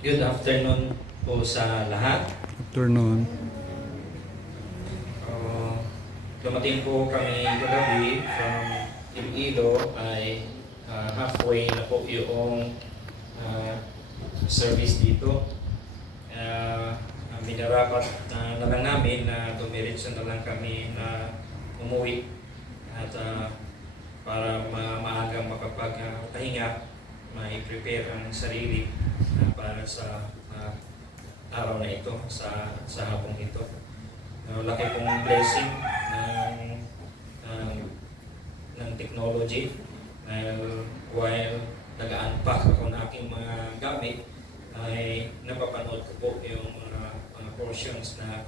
Good afternoon po sa lahat. Afternoon. Dumating po kami kagabi from Iloilo ay halfway na po yung service dito. Minarapat na lang namin na dumiretso na lang kami na umuwi at para maagang makapagpahinga, ma-prepare ang sarili para sa araw na ito, sa hapong ito. Laki pong blessing ng technology while nag-unpack ako ng aking mga gamit ay napapanood ko po yung mga portions na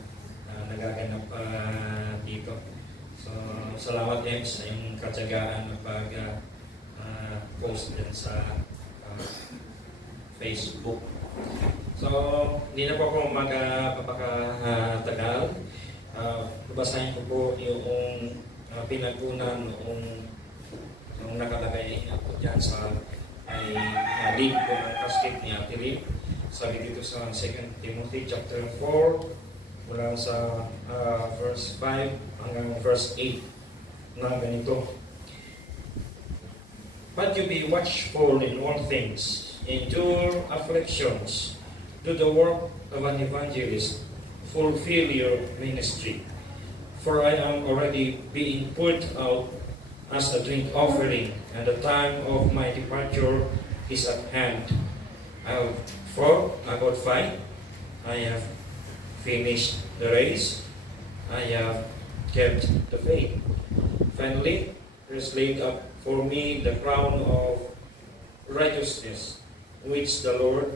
nagaganap dito. So, salamat din sa iyong katsagaan na pag-post din sa Facebook. So, hindi na po ako magpapakatagal. Babasahin ko po yung pinagkunan noong nakalagay po dyan sa lead ko ng casket ni Ate Rin. Sabi dito sa 2 Timothy chapter 4 mula sa verse 5 hanggang verse 8 na ganito. But you be watchful in all things, endure afflictions, do the work of an evangelist, fulfill your ministry. For I am already being put out as a drink offering, and the time of my departure is at hand. About 5, I have finished the race, I have kept the faith. Finally, there is laid up for me the crown of righteousness, which the Lord,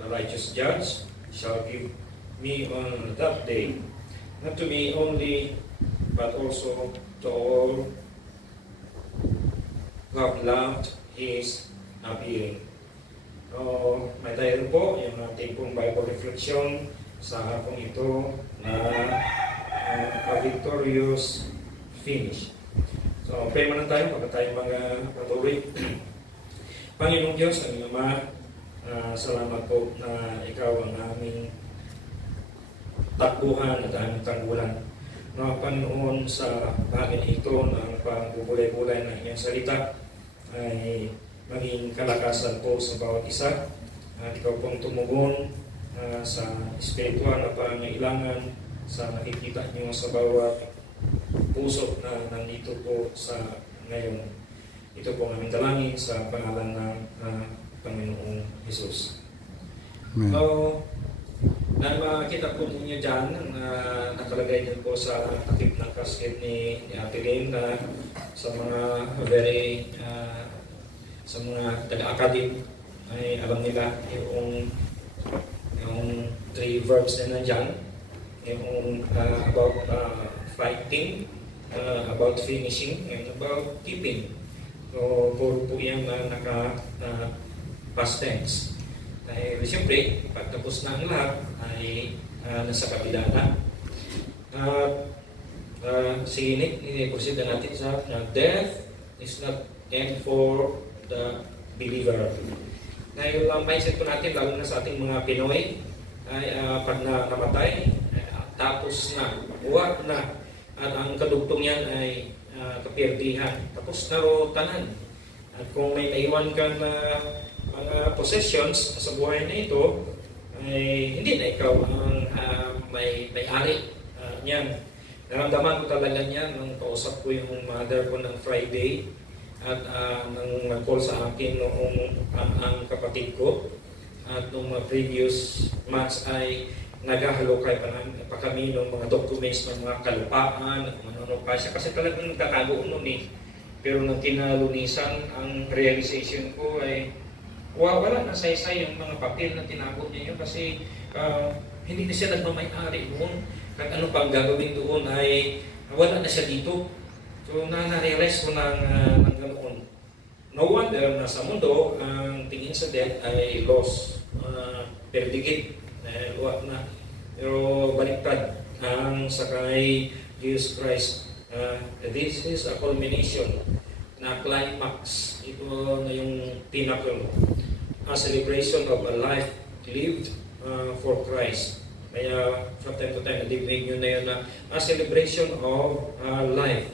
the righteous judge, shall give me on that day, not to me only, but also to all who have loved His appearing. May title po, yung ating pong Bible reflection sa hapong ito na A Victorious Finish. So, pray muna tayo, pagka tayo patuloy. Panginoong Diyos, aming Ama, salamat po na Ikaw ang aming takbuhan at aming tanggulan. Panginoon, sa bagay ito ng pagbubulay-bulay ng iyong salita ay maging kalakasan po sa bawat isa. At Ikaw pong tumugon sa espiritual na pangailangan sa nakikita niyo sa bawat puso na nandito po sa ngayon. Ito po ang aming dalangin sa pangalan ng Panginoong Jesus. So, makita po ninyo dyan na nakalagay din po sa takip ng casket ni Ate Rim na sa mga sa mga taga-academic ay alam nila yung 3 verbs na nandyan, yung about fighting, about finishing, and about keeping. So, puro po yan na past tense. Dahil siyempre, pagtapos na ang lahat ay nasa kabila na. Sige, proceed na natin sa death is not end for the believer. Dahil ang mindset po natin, lalo na sa ating mga Pinoy, ay pag namatay, tapos na, uwa na, at ang kadugtong yan ay kapirdihan. Tapos na ro tanan. At kung may naiwan kang mga possessions sa buhay na ito, ay hindi na ikaw ang may-ari niyan. Naramdaman ko talaga niyan nung kausap ko yung mother ko ng Friday at nang nag-call sa akin noong ang kapatid ko. At nung previous months ay naghahalokay pa kami ng mga documents ng mga kalupaan at kung ano pa siya. Kasi talagang nagkakago noon eh. Pero nang kinalunisan, ang realization ko ay wala na saysay yung mga papel na tinago niya yun kasi hindi na siya nagmamay-ari doon. At ano pang gagawin doon ay wala na siya dito. So na-realize ko ng ganoon. No wonder na sa mundo, ang tingin sa death ay loss, perdigit. Luwag na. Pero baliktad ang sakay Jesus Christ. This is a culmination na climax. Ito na yung pinnacle. A celebration of a life lived for Christ. Kaya from time to time, nadignig nyo na yun na a celebration of life.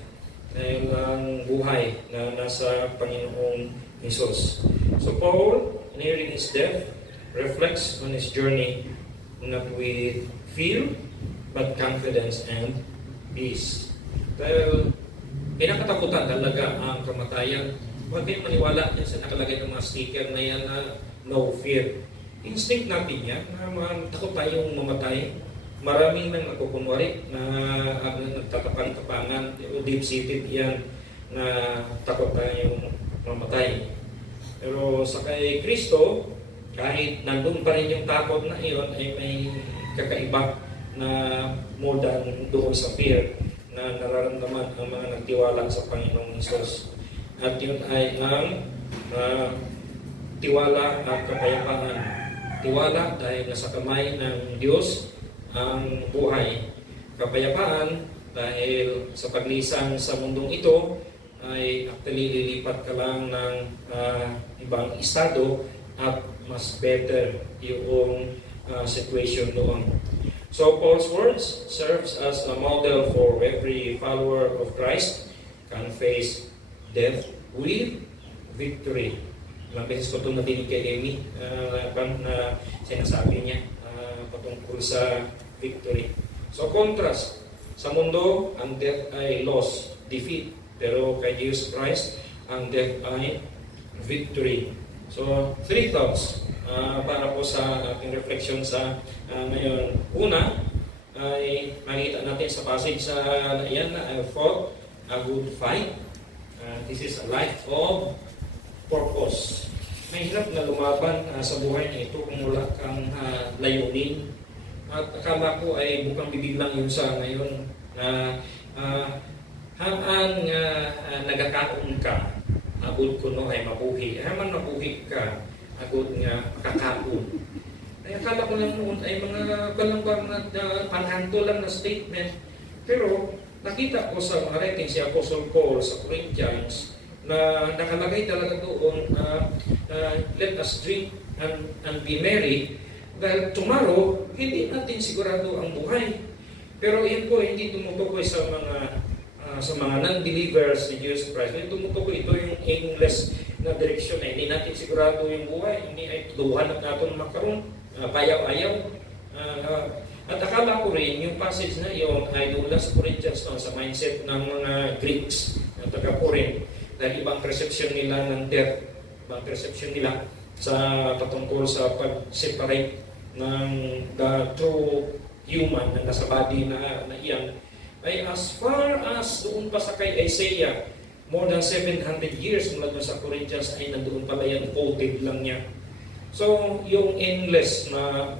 Dahil ang buhay na nasa Panginoong Jesus. So Paul, nearing his death, reflects on his journey not with fear, but confidence and peace. Dahil pinakatakutan talaga ang kamatayan. Huwag kayong maniwala yan sa nakalagay ng mga sticker na yan na no fear. Instinct natin yan na takot tayong mamatay. Maraming nang nagkukunwari na nagtatapang-tapangan, deep-seated yan na takot tayong mamatay. Pero sa kay Kristo, kahit nandun pa rin yung takot na iyon, ay may kakaiba na more than doon sa fear na nararamdaman ang mga nagtiwala sa Panginoong Hesus. At yun ay ang tiwala at kapayapaan. Tiwala dahil nasa kamay ng Diyos ang buhay. Kapayapaan dahil sa paglisan sa mundong ito ay actually lilipat ka lang ng ibang estado at mas better yung situation doon. So Paul's words serves as a model for every follower of Christ can face death with victory. Ilang beses ko itong nadinig kay Amy na sinasabi niya patungkol sa victory. So contrast, sa mundo, ang death ay loss, defeat. Pero kay Jesus Christ, ang death ay victory. So, 3 thoughts para po sa ating reflection sa ngayon. Una, ay makita natin sa passage sa iyan na I fought a good fight. This is a life of purpose. Mahirap na lumaban sa buhay na ito kung wala kang layunin. At akala ko ay bukang bibig lang yun sa ngayon na haman nga nagakaon ka, agud ko no ay mabuhi. Haman mabuhi ka, agud nga makakaon. Ay akala ko lang noon ay mga panhanto lang na statement. Pero nakita ko sa mga writing si Apostle Paul sa Corinthians na nakalagay talaga doon let us drink and be merry. Dahil tomorrow, hindi natin sigurado ang buhay. Pero yun po, hindi tumutukoy sa mga non-believers ni Jesus Christ. Hindi tumutukoy ito yung aimless na direksyon. Hindi natin sigurado yung buhay. Hindi ay tuluhan at natin makaroon. Payaw-ayaw. At akala ko rin, yung passage na yun ay doon sa Corinthians sa mindset ng mga Greeks na taga-Corinth. Dahil ibang perception nila ng death. Ibang perception nila sa patungkol sa pag-separate ng the true human na nasa body na iyan ay as far as doon pa sa kay Isaiah, more than 700 years mula doon sa Corinthians ay nandoon pala yan, quoted lang niya. So, yung endless na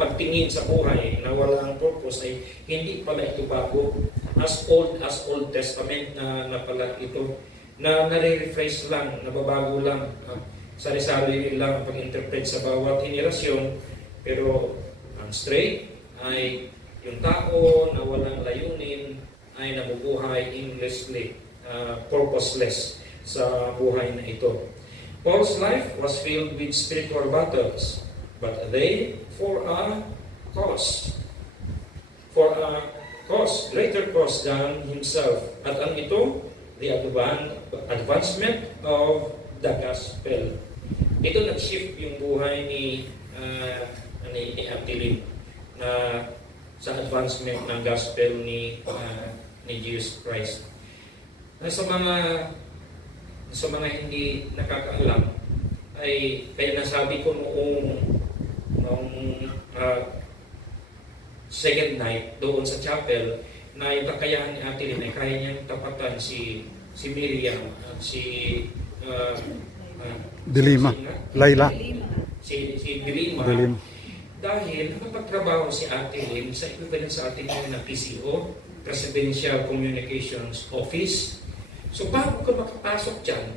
pagtingin sa buhay na walang purpose ay hindi pala ito bago. As Old Testament na pala ito, na nare-rephrase lang, nababago lang, sari-sari lang ang pag-interpret sa bawat henerasyon. Pero ang straight ay yung tao na walang layunin ay nabubuhay aimlessly, purposeless sa buhay na ito. Paul's life was filled with spiritual battles, but they for a cause. For a cause, greater cause than himself. At ang ito, the advancement of the gospel. Ito nag-shift yung buhay ni Abdilin na sa advancement ng gospel ni Jesus Christ. Sa mga hindi nakakaalam ay kaya nasabi ko noong second night doon sa chapel na yung kakayahan ni Abdilin ay kaya niyang tapatan si Miriam at si Dilima, Layla. Si Dilima. Dahil nakapagtrabaho si Ate Lim sa equivalent sa ating na PCO, Presidential Communications Office. So bago ka makapasok dyan,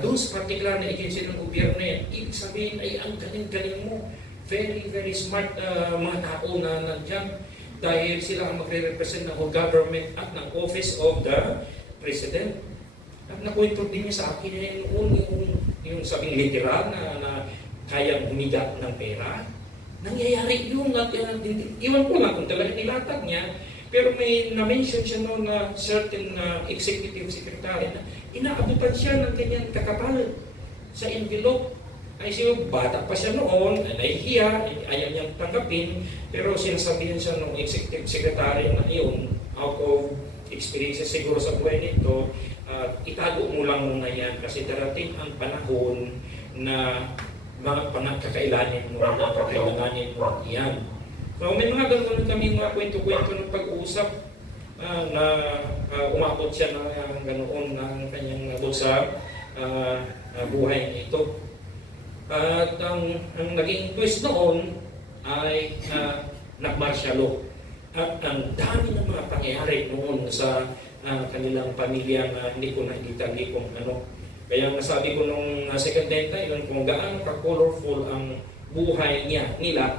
doon sa particular na agency ng gobyerno yan, ibig sabihin ay ang galing-galing mo. Very, very smart mga tao na nandyan. Dahil sila ang magre-represent ng whole government at ng Office of the President. At nakwento din niya sa akin yung sabing literal na kayang humiga ng pera. Nangyayari yun. At, iwan ko lang kung talaga nilatag niya. Pero may na-mention siya noon na certain executive secretary na inaabutan siya ng kanyang kakapal sa envelope. Ay siya, bata pa siya noon, nahihiya, ayaw niyang tanggapin, pero sinasabihan siya ng executive secretary na yun, out of experience siguro sa buhay nito, itago mo lang muna yan kasi darating ang panahon na mga kakailanin mo, kakailanganin mo yan. So may mga ganoon kami mga kwento-kwento ng pag-uusap na umabot siya ng ganoon ng kanyang nabot sa buhay nito. At ang naging twist noon ay nagmarsyalo. At ang dami ng mga pangyayari noon sa kanilang pamilya na hindi ko nakikita kung ano. Kaya nasabi ko nung second denta yun kung gaano ka-colorful ang buhay nila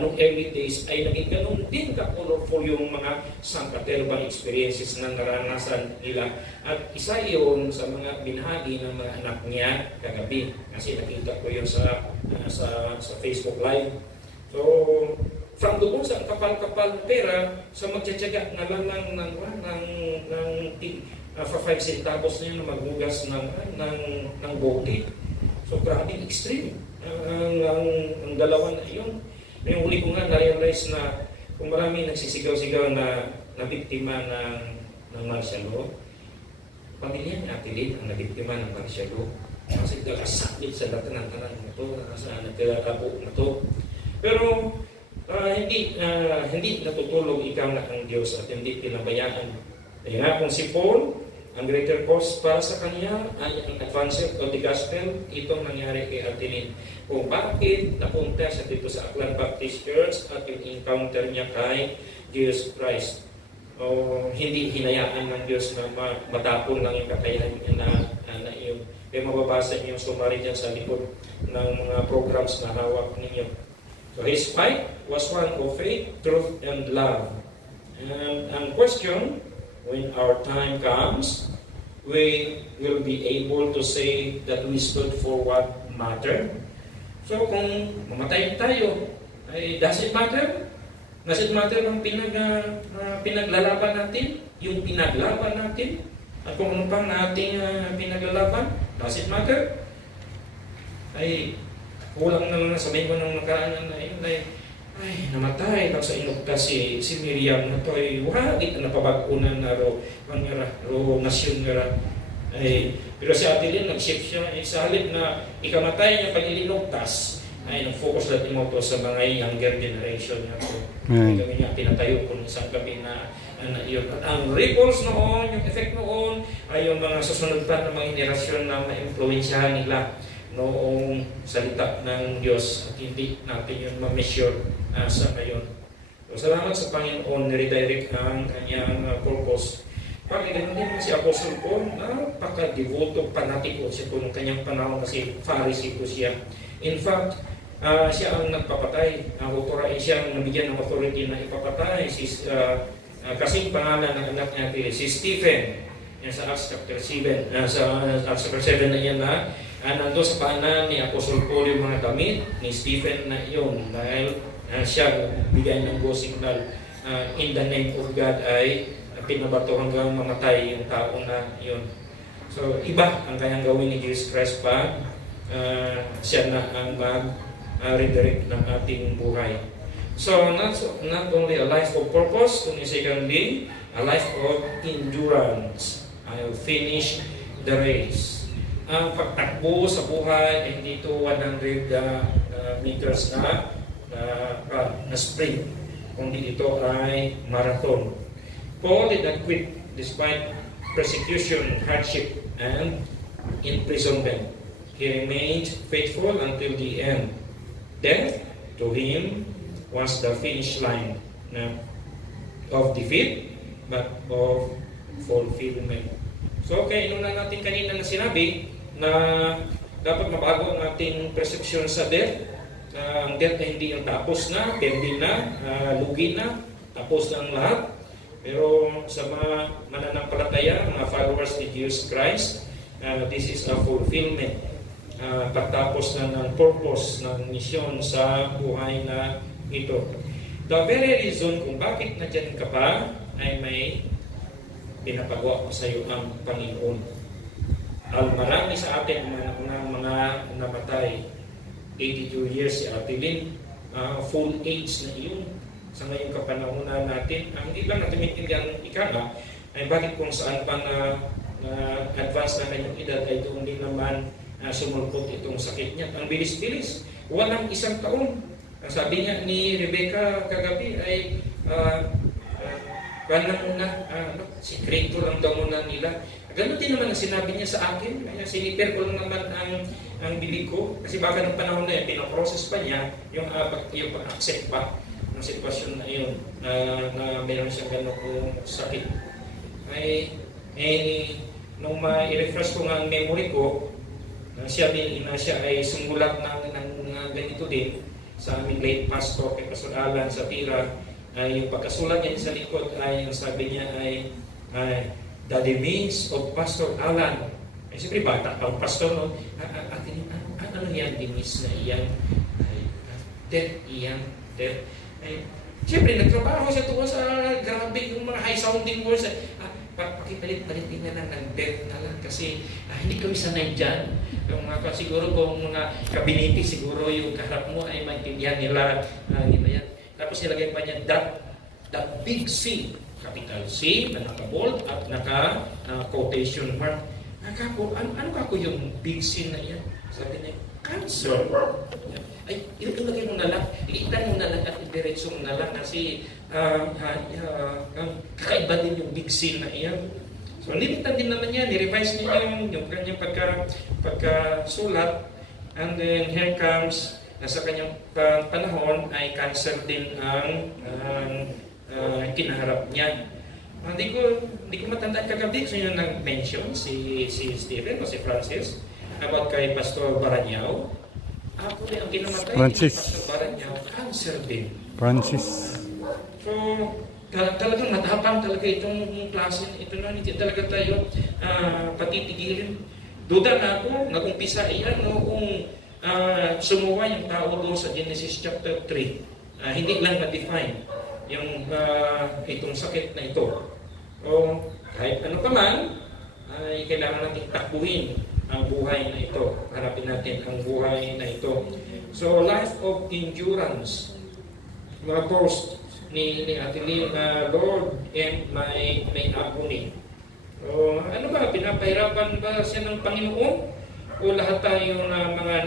nung early days ay naging ganun din ka-colorful yung mga sangkaterbang experiences na naranasan nila. At isa yun sa mga binahagi ng mga anak niya kagabi. Kasi nakita ko yun sa Facebook Live. So, from doon sa kapal-kapal pera, sa magtsatsaga na lamang ng 5 centavos na yun na maghugas ng bote. So, grabe extreme. Ang dalawa na yun. Yung huli ko nga na-realize na kung marami nagsisigaw-sigaw na biktima ng martial law, pamilya ni Ate Lynn ang nabiktima ng martial law. Kasi nakasakit sa latanan-tanan na ito, nagkakabo na ito. Pero hindi natutulog ikaw na ang Diyos at hindi pinabayaan. Kaya nga kung si Paul, ang greater cause para sa kanya ay ang advancement of the gospel. Itong nangyari kay Ate Lynn. Kung bakit napunta siya dito sa Aklan Baptist Church at yung encounter niya kay Jesus Christ. Hindi hinayaan ng Diyos na matapon lang yung kakayahan niya na iyon. Kaya mababasa niyo yung summary dyan sa likod ng mga programs na hawak ninyo. So his fight was one of faith, truth, and love. And ang question, when our time comes, we will be able to say that we stood for what mattered. So kung mamatay tayo, ay does it matter? Does it matter ang pinaglalaban natin? Yung pinaglaban natin? At kung ano pang ating pinaglalaban? Does it matter? Ay kulang na lang sabihin ko ng nakaraan na yun ay namatay lang sa inugtas si Miriam na to ay wagit na napabagunan na ro nasyon nga pero si Ate Lynn nag-shift siya sa halip na ikamatay niya pag ilinugtas ay nag-focus natin mo to sa mga younger generation niya to. Kami niya tinatayo kung isang gabi na yun. At ang ripples noon, yung effect noon ay yung mga susunod pa ng mga henerasyon na ma-influensyahan nila noong salita ng Diyos at hindi natin yun ma-measure sa ngayon. So, salamat sa Panginoon na redirect ang kanyang purpose. Pag ganun din si Apostle Paul, napaka-devoto, panatiko siya po ng kanyang panahon kasi Pharisee po siya. In fact, siya ang nagpapatay. Siya ang nabigyan ng authority na ipapatay. Kasing pangalan ng anak niya, si Stephen. Yan sa Acts chapter 7. Sa Acts chapter 7 na yan na nandun sa paanan ni Apostle Paul yung mga damit ni Stephen na yun dahil siya bigay ng go signal in the name of God ay pinabato hanggang mamatay yung tao na yun. So iba ang kanyang gawin ni Jesus Christ pa siya na ang mag-redirect ng ating buhay. So not only a life of purpose, kundi secondly a life of endurance. I'll finish the race. Ang pagtakbo sa buhay ay hindi ito 100 meters na sprint, kundi ito ay marathon. Paul did not quit despite persecution, hardship, and imprisonment. He remained faithful until the end. Death to him was the finish line of defeat, but of fulfillment. So, kaya inuna natin kanina na sinabi na dapat mabago ang ating perception sa death. Ang death ay hindi ang tapos na, perde na, lugi na, tapos na ang lahat. Pero sa mga mananampalataya, mga followers ni Jesus Christ, this is a fulfillment. pagtapos na ng purpose ng misyon sa buhay na ito. The very reason kung bakit nadyan ka pa ay may pinapagawa pa sa iyo ang Panginoon. Marami sa atin mga namatay. 82 years si Ate Lynn, full age na iyon sa ngayong kapanahonan natin. Ang hindi lang natin maintindihan ikala ay bakit kung saan pa na advance na kanyang edad ay doon din naman sumulpot itong sakit niya. Ang bilis-bilis, walang isang taon. Sabi niya ni Rebecca kagabi ay sikreto lang daw muna nila. Ganun din naman ang sinabi niya sa akin. Kaya siniper ko lang naman ang bibig ko. Kasi baka ng panahon na yun, pinaprocess pa niya yung pag-accept pa ng sitwasyon na yun na meron siyang ganong sakit. Nung ma-refresh ko nga ang memory ko, siya ay sumulat ng ganito din sa aming late pastor, kay Pastor Alan sa Tira. Yung pagkasulat niya sa likod ay yung sabi niya ay the demise of Pastor Alan. Siyempre bata pang pastor no. Ano yan demise na iyan? Death iyan. Death. Siyempre nagtrabaho siya tuwa sa grabe yung mga high sounding words. Pakipalit-palitin na lang ng death na lang kasi hindi kami sanay dyan. Yung siguro kung mga kabiniti siguro yung kaharap mo ay maintindihan nila yan. Tapos nilagay pa niya that big C, capital C, na naka-bold at naka-quotation mark. Ano kako yung big C na yan? Sabi niya, cancer. Ay, ilagay mo na lang, ilitan mo na lang at idiretso mo na lang kasi kakaiba din yung big C na yan. So, limitan din naman yan, ni-revise niya yung kanyang pagkasulat. And then, here comes sa kanyang panahon ay cancer din ang kinaharap niya. Hindi ko matandaan kagabi kung yun nag-mention si Stephen o si Francis about kay Pastor Baranyao. Ako rin ang kinamatay ni Pastor Baranyao, cancer din. Francis. So, talagang matapang talaga itong klase ito na, hindi talaga tayo patitigilin. Duda na ako, nag-umpisa iyan kung sumuwa yung tao doon sa Genesis chapter 3. Hindi lang na-define yung itong sakit na ito. O kahit ano pa man, ay kailangan natin takbuhin ang buhay na ito. Harapin natin ang buhay na ito. So, life of endurance. Mga post ni Ate Lynn, Lord and my agony. So, ano ba? Pinapahirapan ba siya ng Panginoon? O lahat tayo na mga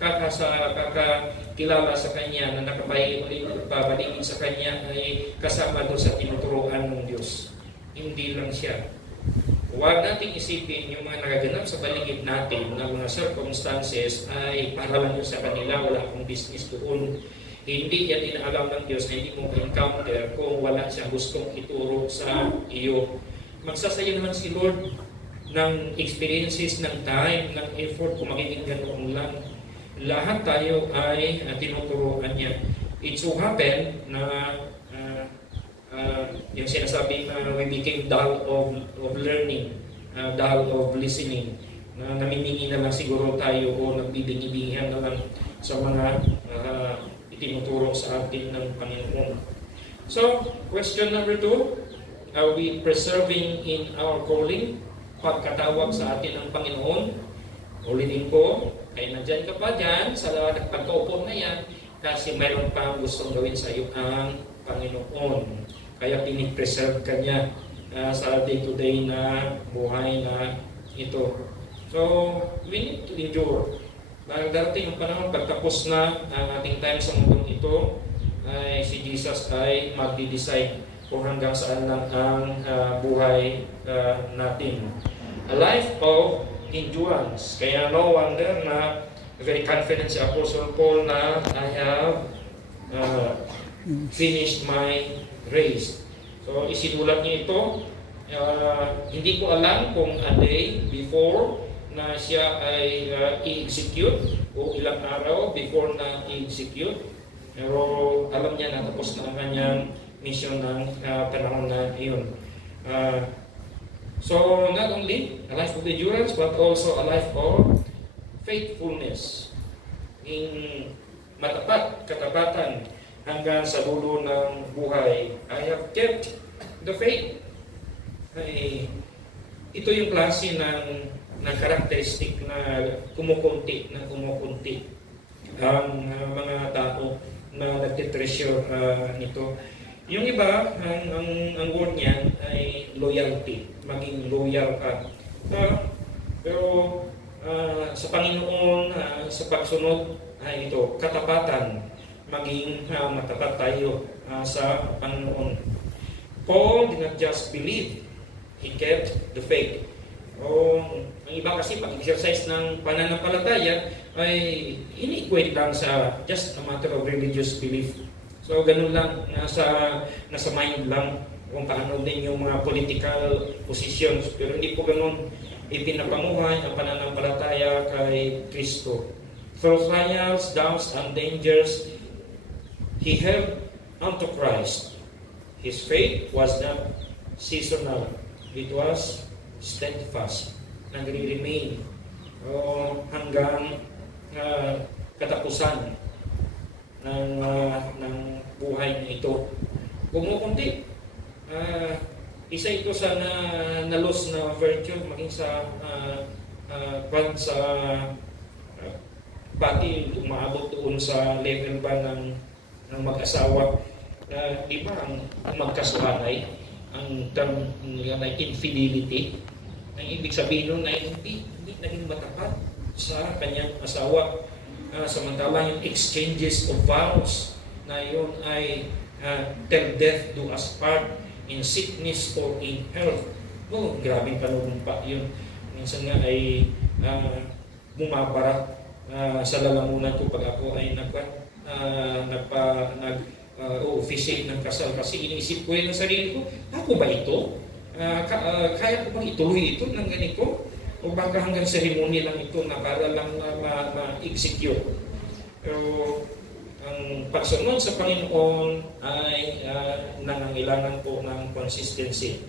kakakilala sa Kanya na nakapaligid sa Kanya ay kasama doon sa tinuturuan ng Diyos. Hindi lang siya. Huwag nating isipin yung mga nagaganap sa paligid natin na mga circumstances ay para lang yun sa kanila, wala akong business doon. Hindi yan inaalam ng Diyos na hindi mo encounter kung wala siyang gustong ituro sa iyo. Magsasaya naman si Lord ng experiences, ng time, ng effort kung magiging ganoon lang. Lahat tayo ay tinuturuan niya. It so happen na yung sinasabi na we became dull of learning, dull of listening, na namimingi na lang siguro tayo o nagbibingi-bingihan na lang sa mga itinuturo sa atin ng Panginoon. So, question number 2, are we preserving in our calling? Pagkatawag sa atin ng Panginoon, ulitin ko, ay nandyan ka pa dyan sa pagkaupo na yan kasi mayroon pa gustong gawin sa iyo ang Panginoon. Kaya pinipreserve ka niya sa day-to-day na buhay na ito. So, we need to endure. Darating yung panahon, pagtapos na ang ating time sa mundong ito, ay si Jesus ay magdi-decide kung hanggang saan lang ang buhay natin. A life of endurance. Kaya no wonder na very confident si Apostle Paul na I have finished my race. So isinulat niya ito. Hindi ko alam kung a day before na siya ay i-execute o ilang araw before na i-execute. Pero alam niya na tapos na ang kanyang mission ng panahon na iyon. So not only a life of endurance but also a life of faithfulness, yung matapat, katapatan hanggang sa dulo ng buhay. I have kept the faith. Ay, ito yung klase ng karakteristik na kumukunti ang mga tao na nagtitreasure nito. Yung iba, ang word niyan ay loyalty, maging loyal ka. Pero sa Panginoon, sa pagsunod ay ito, katapatan, maging matapat tayo sa Panginoon. Paul did not just believe, he kept the faith. Ang iba kasi pag-exercise ng pananampalataya ay ini-equate lang sa just a matter of religious belief. So ganun lang, nasa mind lang kung paano din yung mga political positions. Pero hindi po ganun ipinapamuhay ang pananampalataya kay Kristo. Through trials, doubts, and dangers, he held unto Christ. His faith was not seasonal. It was steadfast. Nagre-remain hanggang katapusan ng buhay na ito. Kumukunti. Isa ito sa na-loss na virtue, maging sa pati umaabot doon sa level ba ng mag-asawa. Di ba ang magkasuhanay, ang term nila na infidelity, ang ibig sabihin nun ay hindi naging matapat sa kanyang asawa. Samantalang yung exchanges of vows na yun ay till death do us part, in sickness or in health. Grabing panunumpa yun. Minsan nga ay bumabara sa lalamunan ko pag ako ay nag-officiate ng kasal kasi iniisip ko yun ng sarili ko, ako ba ito? Kaya ko bang ituloy ito ng ganito? O baka hanggang ceremony lang ito na para lang ma-execute. Pero ang pagsunod sa Panginoon ay nangangailangan po ng consistency.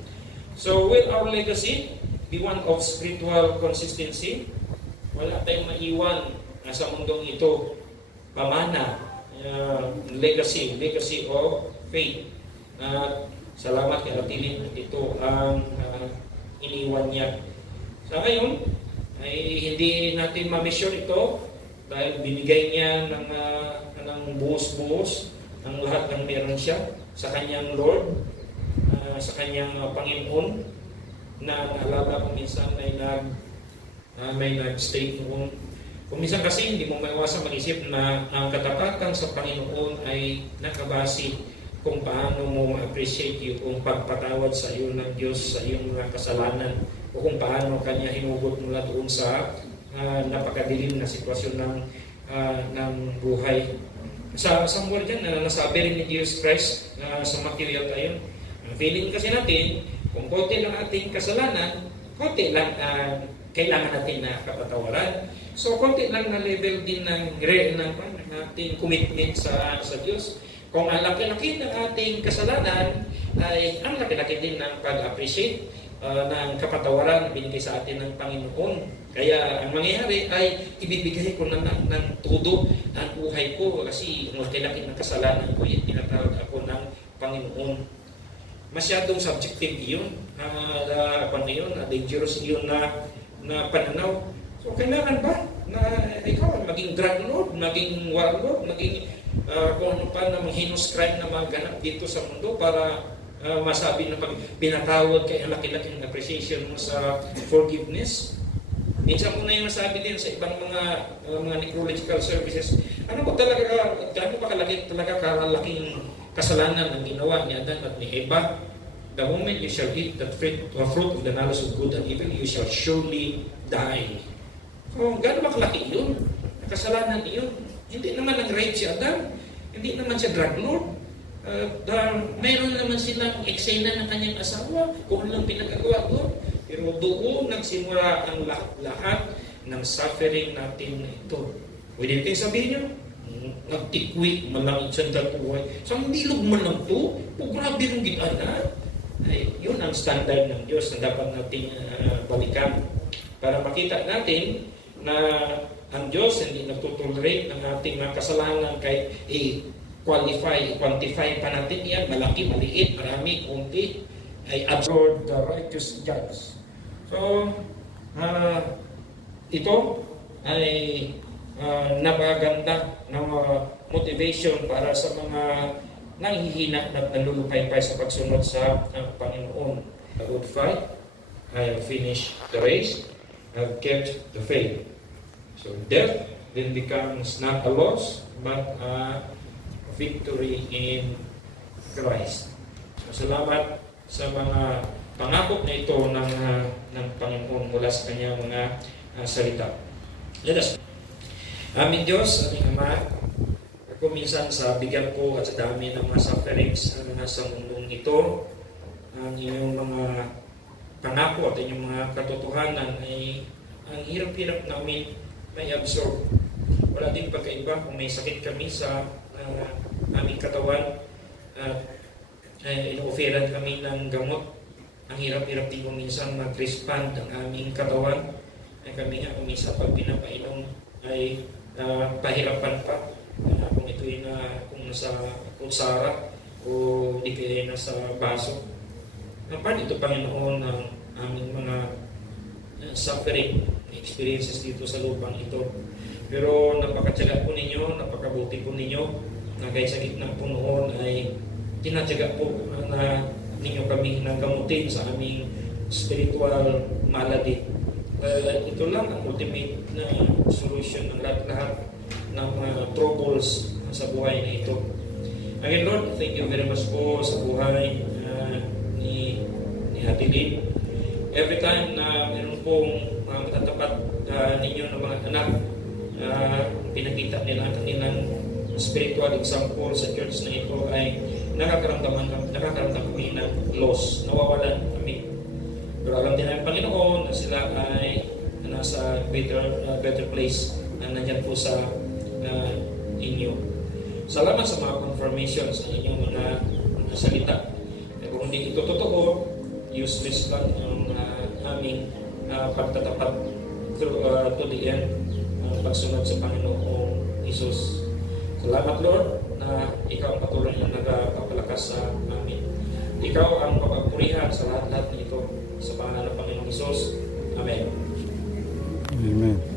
So will our legacy be one of spiritual consistency? Wala tayong maiwan sa mundong ito. Pamana, legacy of faith. Salamat kay Atilin at ito ang iniwan niya. Sa ngayon, ay hindi natin ma-measure ito dahil binigay niya ng buhos-buhos ang lahat ng meron siya sa kanyang Lord, sa kanyang Panginoon, na naalala ko minsan may nag-state noon. Kung minsan kasi hindi mo maiwasang mag-isip na ang katapatan sa Panginoon ay nakabase kung paano mo ma-appreciate yung pagpatawad sa iyo ng Diyos sa iyong mga kasalanan, o kung paano Kanya hinugot mula doon sa napakadilim na sitwasyon ng buhay. Sa somewhere dyan, nasabi rin ni Jesus Christ sa material tayo. Ang feeling kasi natin, kung konti lang ating kasalanan, konti lang kailangan natin na kapatawaran. So, konti lang na level din ng ating commitment sa Diyos. Kung ang laki-laki ng ating kasalanan, ay ang laki-laki din ng pag-appreciate ng kapatawaran binigay sa atin ng Panginoon. Kaya ang mangyayari ay ibibigay ko ng todo ang buhay ko kasi ang laki-laki ng kasalanan ko, yung tinatawag ako ng Panginoon. Masyadong subjective yun. Dangerous yun na pananaw. So kailangan ba na ikaw maging drug lord, maging warlord, maging kung ano pa na heinous crime na maganap dito sa mundo para masabi na pag pinatawad kay ang laki-laking appreciation mo sa forgiveness? Minsan mo na yung nasabi din sa ibang mga necrological services, ano ba talaga, gaano ba kalaki talaga kalaking kasalanan ang ginawa ni Adan at ni Eva? The moment you shall eat the fruit of the knowledge of good and evil, you shall surely die. So, gaano ba kalaki yun? Kasalanan yun. Hindi naman nag-rape si Adan. Hindi naman siya drug lord. Mayroon naman silang eksena ng kanyang asawa kung ano lang pinagagawa doon. Pero doon nagsimula ang lahat ng suffering natin ito. Pwede natin sabihin nyo, nagtikwi, malangit siya buhay. So, hindi log man lang ito. Grabe nung gitana. Ay, yun ang standard ng Diyos na dapat natin balikan. Para makita natin na Ang Diyos hindi nagtutolerate ng ating mga kasalanan kay i-quantify pa natin yan, malaki, maliit, marami, kunti, ay absorb the righteous judge. So, ito ay napaganda na motivation para sa mga nanghihina na nalulupay-pay sa pagsunod sa Panginoon. A good fight, I have finished the race, I have kept the faith. So death then becomes not a loss, but a victory in Christ. So, salamat sa mga pangako na ito ng Panginoon mula sa kanyang mga salita. Let us. Aming Diyos, aming Ama, ako minsan sa bigyan ko at sa dami ng mga sufferings na sa mundong ito, ang inyong mga pangako at inyong mga katotohanan ay ang hirap-hirap namin may absorb. Wala din pagkaiba kung may sakit kami sa aming katawan at ino-offeran kami ng gamot. Ang hirap-hirap din kung minsan mag-respond ang aming katawan. Ay kami nga kung minsan pag pinapainom ay pahirapan pa. Kung ito'y kung nasa kutsara o di kaya nasa baso. Paano ito, Panginoon, ng aming mga suffering experiences dito sa lupang ito. Pero napakatyaga po ninyo, napakabuti po ninyo na kahit sa gitna po noon ay tinatyaga po na ninyo kami nang gamutin sa aming spiritual malady. Ito lang ang ultimate na solution ng lahat-lahat ng troubles sa buhay na ito. Again, Lord, thank you very much po sa buhay ni Ate Lynn. Every time na meron pong matatapat ninyo ng mga anak, pinakita nila ang kanilang spiritual example sa church na ito ay nakakaramdam kami ng loss, nawawalan kami. Pero alam din ng Panginoon na sila ay nasa better place na nandyan po sa inyo. Salamat sa mga confirmations sa inyong mga salita. Kung hindi ito totoo, useless lang ang aming pagtatapat to the end, pagsunod sa Panginoong Isus. Salamat, Lord, na ikaw ang patuloy na nagpapalakas sa amin. Ikaw ang papagpurihan sa lahat-lahat nito sa pangalan ng Panginoong Isus. Amen. Amen.